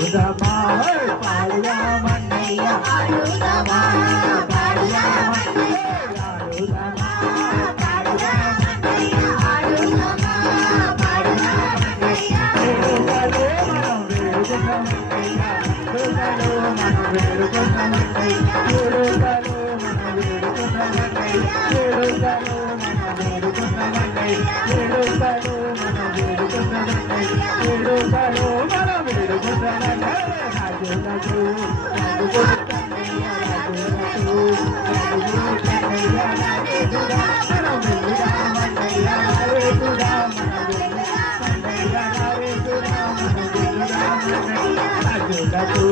ఆడుదమా పాడుదామన్నయ్య ఆడుదమా పాడుదామన్నయ్య ఆడుదమా పాడుదామన్నయ్య ఆడుదమా పాడుదామన్నయ్య వేడుకలో మనం వేడుకున్నామన్నయ్య వేడుకలో మనం వేడుకున్నామన్నయ్య వేడుకలో మనం వేడుకున్నామన్నయ్య వేడుకలో మనం వేడుకున్నామన్నయ్య వేడుకలో మనం వేడుకున్నామన్నయ్య రాజులకు రాజుకన్నయ్య రాజులకు రాజుకన్నయ్య రాజుగా మనం వెళ్దామన్నయ్య రాజుగా మనం వెళ్దామన్నయ్య రాజుగా మనం వెళ్దామన్నయ్య రాజులకు